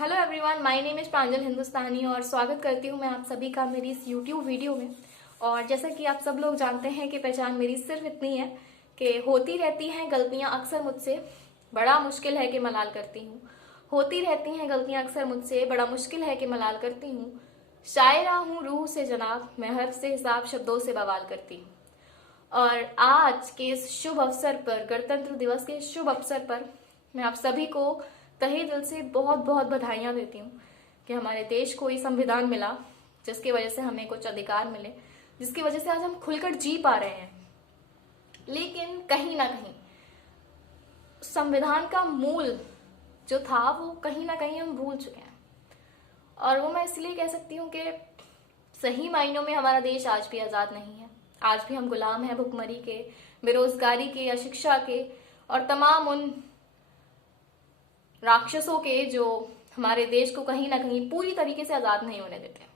Hello everyone, my name is Pranjal Hindustani और स्वागत करती हूँ मैं आप सभी का मेरी इस यूट्यूब वीडियो में। और जैसा कि आप सब लोग जानते हैं कि पहचान मेरी सिर्फ इतनी है कि होती रहती हैं गलतियाँ अक्सर मुझसे, बड़ा मुश्किल है कि मलाल करती हूँ। होती रहती हैं गलतियाँ अक्सर मुझसे, बड़ा मुश्किल है कि मलाल करती हूँ। शायरा हूँ रूह से जनाब, मैं हर्फ से हिसाब शब्दों से बवाल करती हूँ। और आज के इस शुभ अवसर पर, गणतंत्र दिवस के शुभ अवसर पर, मैं आप सभी को तहे दिल से बहुत बहुत बधाइयाँ देती हूँ कि हमारे देश को ये संविधान मिला, जिसकी वजह से हमें कुछ अधिकार मिले, जिसकी वजह से आज हम खुलकर जी पा रहे हैं। लेकिन कहीं ना कहीं संविधान का मूल जो था वो कहीं ना कहीं हम भूल चुके हैं। और वो मैं इसलिए कह सकती हूँ कि सही मायनों में हमारा देश आज भी आज़ाद नहीं है। आज भी हम गुलाम हैं भुखमरी के, बेरोजगारी के, अशिक्षा के और तमाम उन राक्षसों के जो हमारे देश को कहीं ना कहीं पूरी तरीके से आज़ाद नहीं होने देते।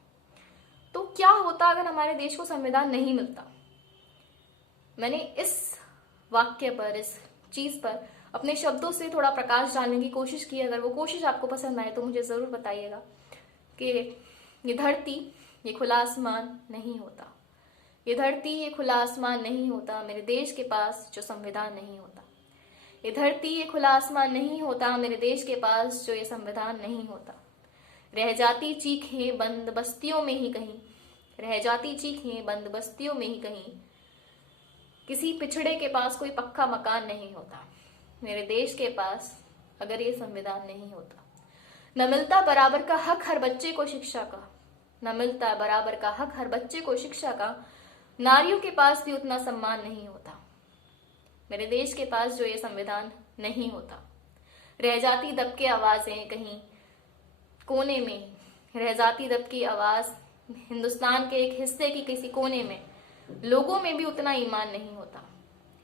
तो क्या होता अगर हमारे देश को संविधान नहीं मिलता? मैंने इस वाक्य पर, इस चीज़ पर अपने शब्दों से थोड़ा प्रकाश डालने की कोशिश की। अगर वो कोशिश आपको पसंद आए तो मुझे ज़रूर बताइएगा कि ये धरती, ये खुला आसमान नहीं होता, ये धरती, ये खुला आसमान नहीं होता मेरे देश के पास जो संविधान नहीं होता। ये धरती, ये खुला आसमान नहीं होता मेरे देश के पास जो ये संविधान नहीं होता। रह जाती चीखें बंद बस्तियों में ही कहीं, रह जाती चीखें बंद बस्तियों में ही कहीं, किसी पिछड़े के पास कोई पक्का मकान नहीं होता मेरे देश के पास अगर ये संविधान नहीं होता। न मिलता बराबर का हक हर बच्चे को शिक्षा का, न मिलता बराबर का हक हर बच्चे को शिक्षा का, नारियों के पास भी उतना सम्मान नहीं होता मेरे देश के पास जो ये संविधान नहीं होता। रह जाती दब की आवाजें कहीं कोने में, रह जाती दब की आवाज हिंदुस्तान के एक हिस्से की किसी कोने में, लोगों में भी उतना ईमान नहीं होता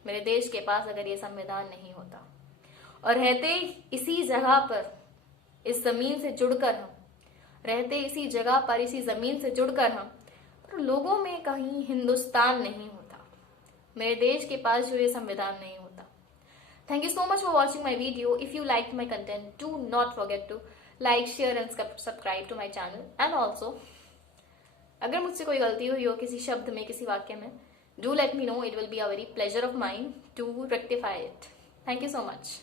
मेरे देश के पास अगर ये संविधान नहीं होता। और रहते इसी जगह पर, इस जमीन से जुड़कर हम, रहते इसी जगह पर, इसी जमीन से जुड़कर हम, पर लोगों में कहीं हिंदुस्तान नहीं होता मेरे देश के पास जो ये संविधान नहीं होता। Thank you so much for watching my video. If you liked my content, do not forget to like, share and subscribe to my channel. And also, अगर मुझसे कोई गलती हुई हो किसी शब्द में, किसी वाक्य में, do let me know. It will be a very pleasure of mine to rectify it. Thank you so much.